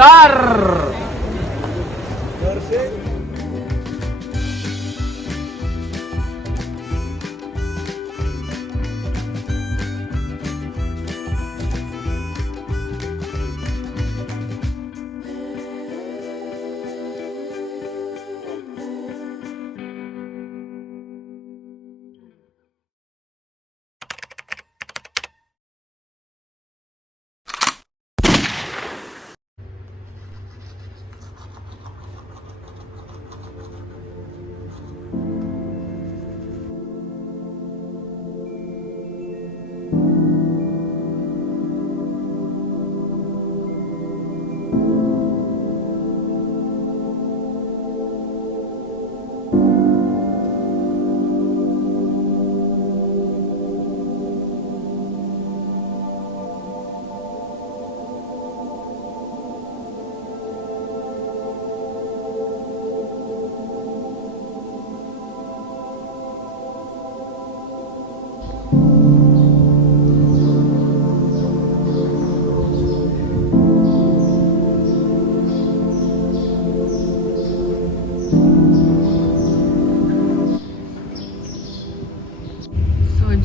10,000.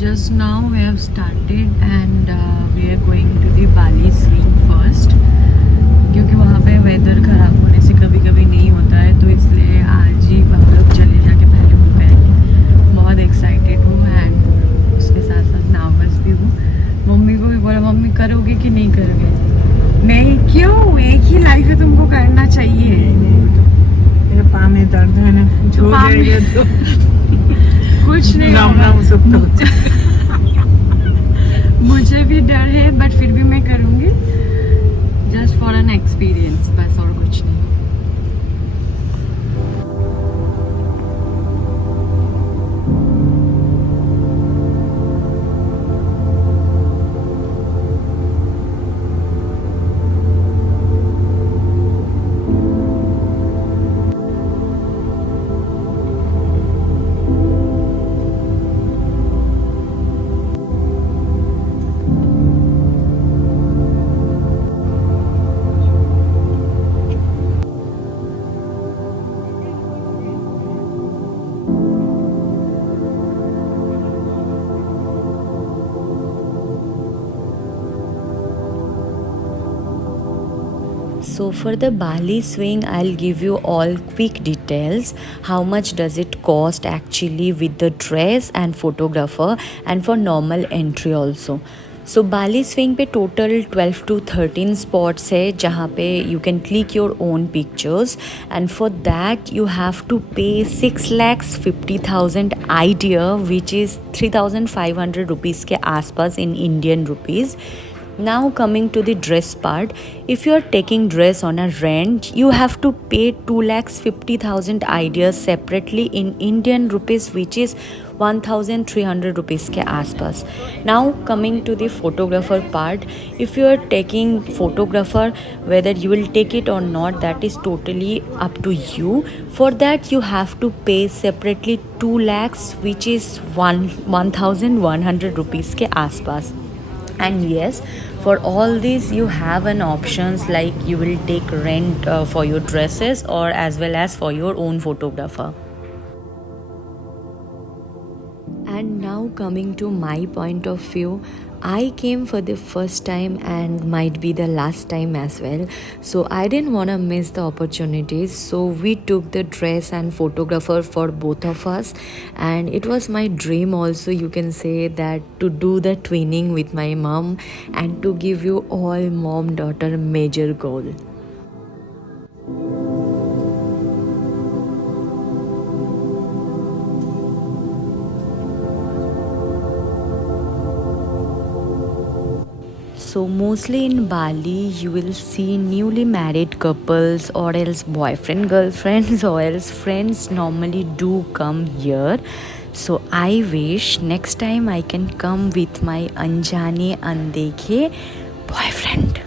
Just now we have started and we are going to the Bali swing first, क्योंकि वहाँ पे weather ख़राब होने से कभी कभी नहीं होता है, तो इसलिए आज ही हम लोग चले जाके पहले हो पाएंगे। बहुत एक्साइटेड हूँ एंड उसके साथ साथ नर्वस भी हूँ। मम्मी को भी बोला, मम्मी करोगे कि नहीं करोगे? नहीं, क्यों? एक ही लाइफ है, तुमको करना चाहिए। मेरे पाँव में दर्द है ना, कुछ नहीं होगा। मुझे भी डर है बट फिर भी मैं करूँगी, जस्ट फॉर एन एक्सपीरियंस, बस और कुछ नहीं। So for the Bali swing, I'll give you all quick details. How much does it cost actually with the dress and photographer, and for normal entry also. So Bali swing पे total 12 to 13 spots है जहाँ पे you can click your own pictures, and for that you have to pay 6,50,000 idea, which is 3,500 rupees के आसपास in Indian rupees. Now coming to the dress part, if you are taking dress on a rent, you have to pay 2,50,000 ideas separately in Indian rupees, which is 1,300 rupees के आसपास. Now coming to the photographer part, if you are taking photographer, whether you will take it or not, that is totally up to you. For that you have to pay separately 2 lakhs, which is 1,100 rupees के आसपास. And yes, for all these you have an options like you will take rent for your dresses or as well as for your own photographer. And now coming to my point of view, I came for the first time and might be the last time as well. So I didn't want to miss the opportunities. So we took the dress and photographer for both of us. And it was my dream also, you can say, that to do the twinning with my mom and to give you all mom-daughter major goal. So mostly in Bali you will see newly married couples or else boyfriend girlfriends or else friends normally do come here. So I wish next time I can come with my Anjane Andekhe boyfriend.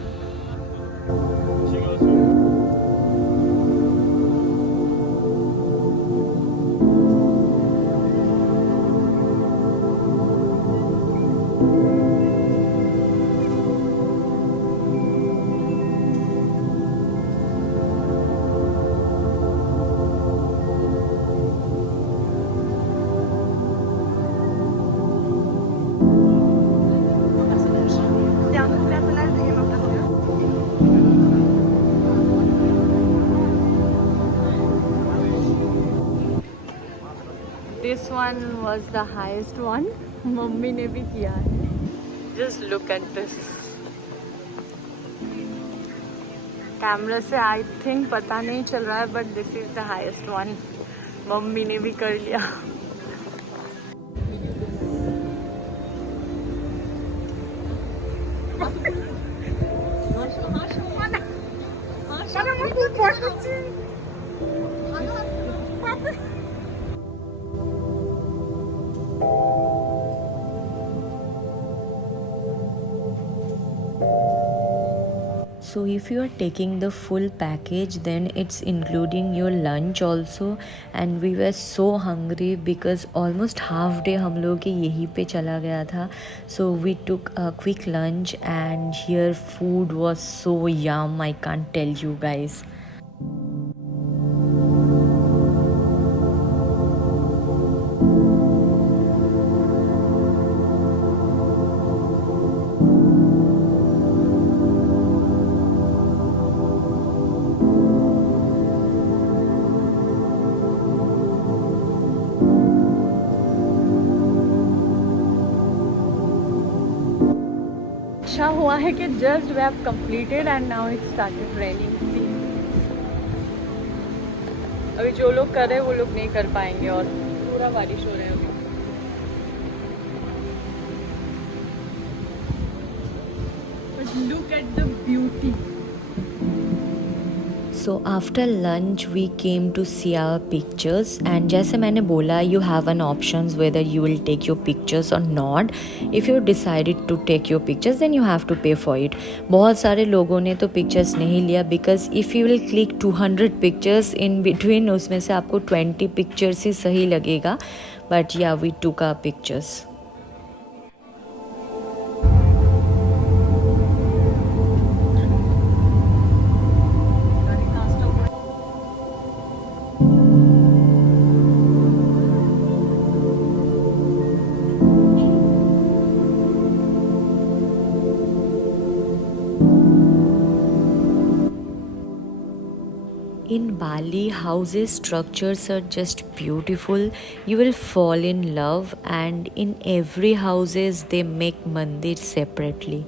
This one was the highest one. Mummy ने भी किया है. Just look at this. Camera से I think पता नहीं चल रहा है, but this is the highest one. Mummy ने भी कर लिया. So if you are taking the full package, then it's including your lunch also, and we were so hungry because almost half day हम लोग के यहीं पे चला गया था. So we took a quick lunch and here food was so yum, I can't tell you guys. अच्छा हुआ है कि just we have completed and now it started raining. See, अभी जो लोग कर रहे हैं वो लोग नहीं कर पाएंगे और पूरा बारिश हो रहा है अभी. But look at the beauty. So after lunch we came to see our pictures, and जैसे मैंने बोला, you have an options whether you will take your pictures or not. If you decided to take your pictures then you have to pay for it. बहुत सारे लोगों ने तो pictures नहीं लिया because if you will click 200 pictures in between, उसमें से आपको 20 pictures ही सही लगेगा. But yeah, we took our pictures. In Bali, houses structures are just beautiful. You will fall in love, and in every houses they make mandir separately.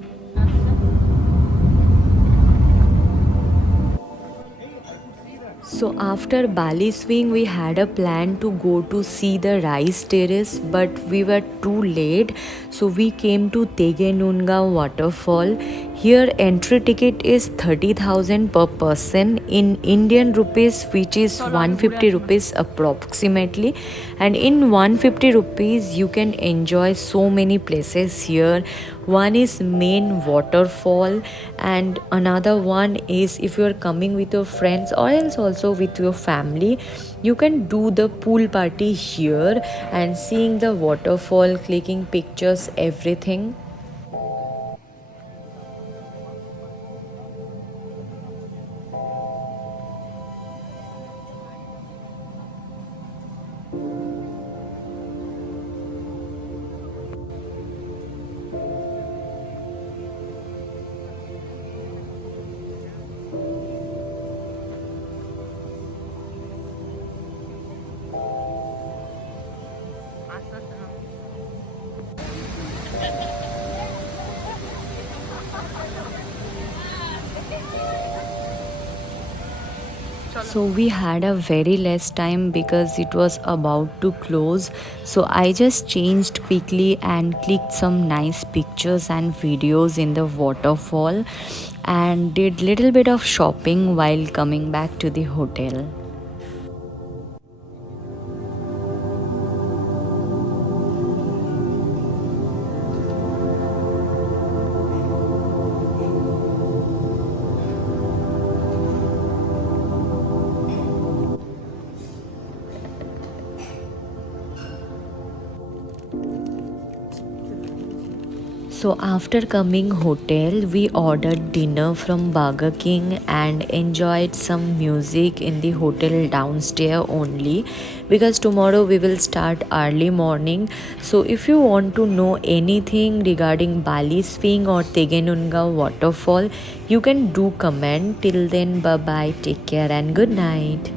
So after Bali swing, we had a plan to go to see the rice terrace, but we were too late. So we came to Tegenunga waterfall. Here entry ticket is 30,000 per person in Indian rupees, which is 150 rupees approximately. And in 150 rupees you can enjoy so many places here. One is main waterfall, and another one is if you are coming with your friends or else also with your family, you can do the pool party here and seeing the waterfall, clicking pictures, everything. So we had a very less time because it was about to close. So I just changed quickly and clicked some nice pictures and videos in the waterfall and did little bit of shopping while coming back to the hotel. So after coming hotel, we ordered dinner from Burger King and enjoyed some music in the hotel downstairs only, because tomorrow we will start early morning. So if you want to know anything regarding Bali Swing or Tegenunga waterfall, you can do comment. Till then, bye bye, take care and good night.